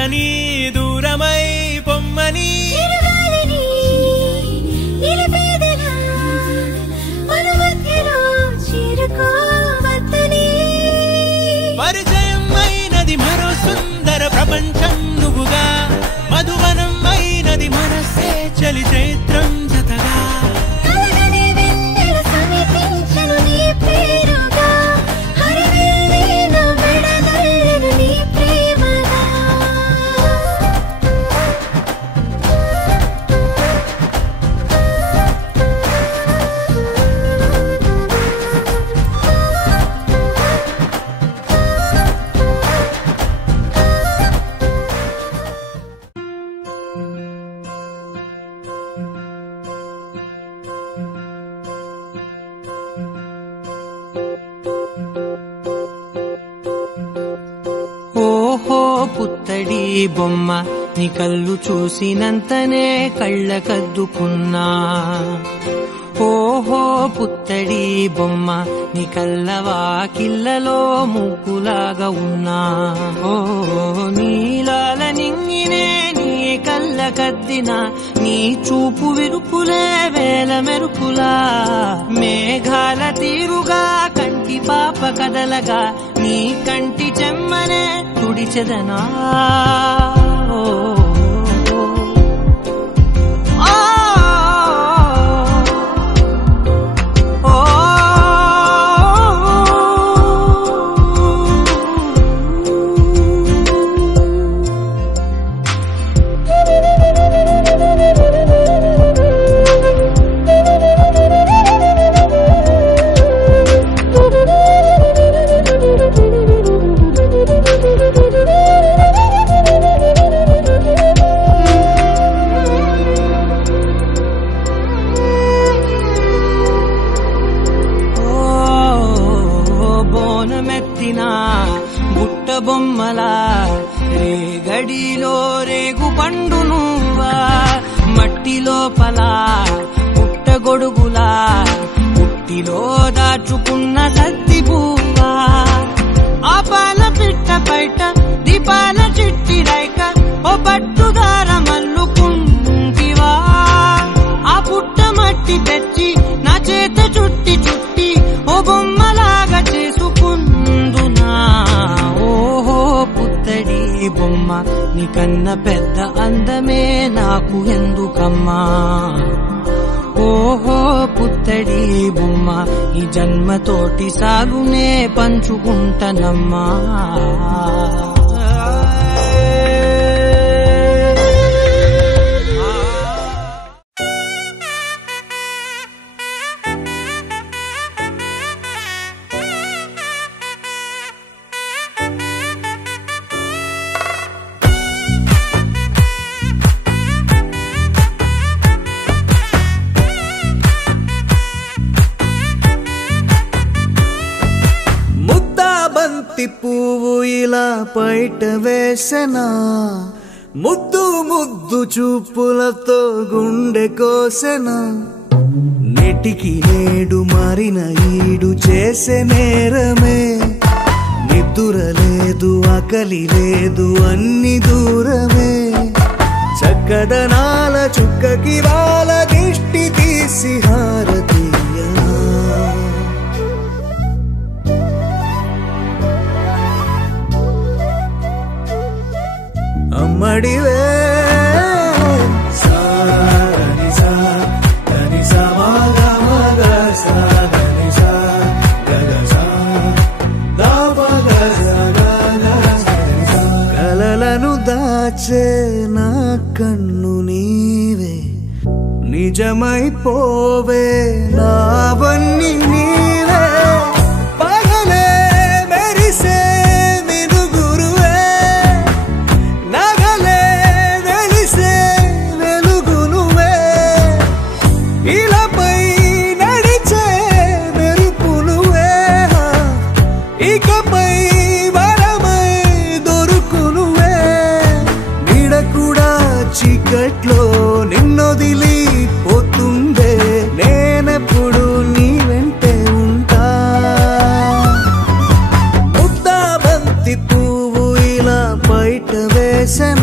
కాదని దూరమై పొమ్మని పరిచయం అయినది మరో సుందర ప్రపంచం నువ్వుగా మధువనం అయినది మనసే చలి చైత్రం జతగా పుత్తడి బొమ్మ నీ కళ్ళు చూసినంతనే కళ్ళకద్దుకున్నా ఓహో పుత్తడి బొమ్మ నీ కళ్ళవాకిళ్ళలో ముగ్గులాగా ఉన్నా ఓ నీలాల నింగినే నీ కళ్ళకద్దిన నీ చూపు విరుపులే వేల మెరుపులా మేఘాల తీరుగా కంటి పాప కదలగా నీ కంటి చెమ్మనే తుడిచెదనా బుట్ట బొమ్మలా రేగడిలో రేగు పండు నువ్వా మట్టి లోపల పుట్టగొడుగులా పుట్టిలో దాచుకున్న సత్తి పువ్వా ఆపాల పిట్ట బయట దీపాల చిట్టి రైక ఓ పట్టుదార మల్లుకుంటివా ఆ పుట్ట మట్టి తెచ్చి నా చేత చుట్టి చుట్టి ఓ బొమ్మలాగా చేసుకుందునా ఓహో పుత్తడి బొమ్మ నీకన్న పెద్ద అందమే నాకు ఎందుకమ్మా ఓహో పుత్తడి బొమ్మ ఈ జన్మతోటి సాగునే పంచుకుంటనమ్మా పువ్వు ఇలా బయట వేసెనా ముద్దు ముద్దు చూపులతో గుండె కోసెనా నెటికి నేడు మారిన ఈడు చేసే నేరమే నిద్ర లేదు ఆకలి లేదు అన్ని దూరమే చక్కదనాల చుక్కకి వాళ్ళ దిష్టి తీసి హారతీయనా అమ్మడివే కలలను దాచే నా కన్ను నీవే నిజమైపోవే నావన్నీ నీవే పగలే మెరిసే చీకట్లో నిన్నొదిలి పోతుందే నేనెప్పుడు నీ వెంటే ఉంటా ముద్దా బంతి పువ్వు ఇలా బయట వేసెన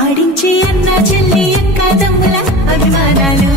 ఆడించే అన్న చెల్లి అక్క తమ్ముల అభిమానాలు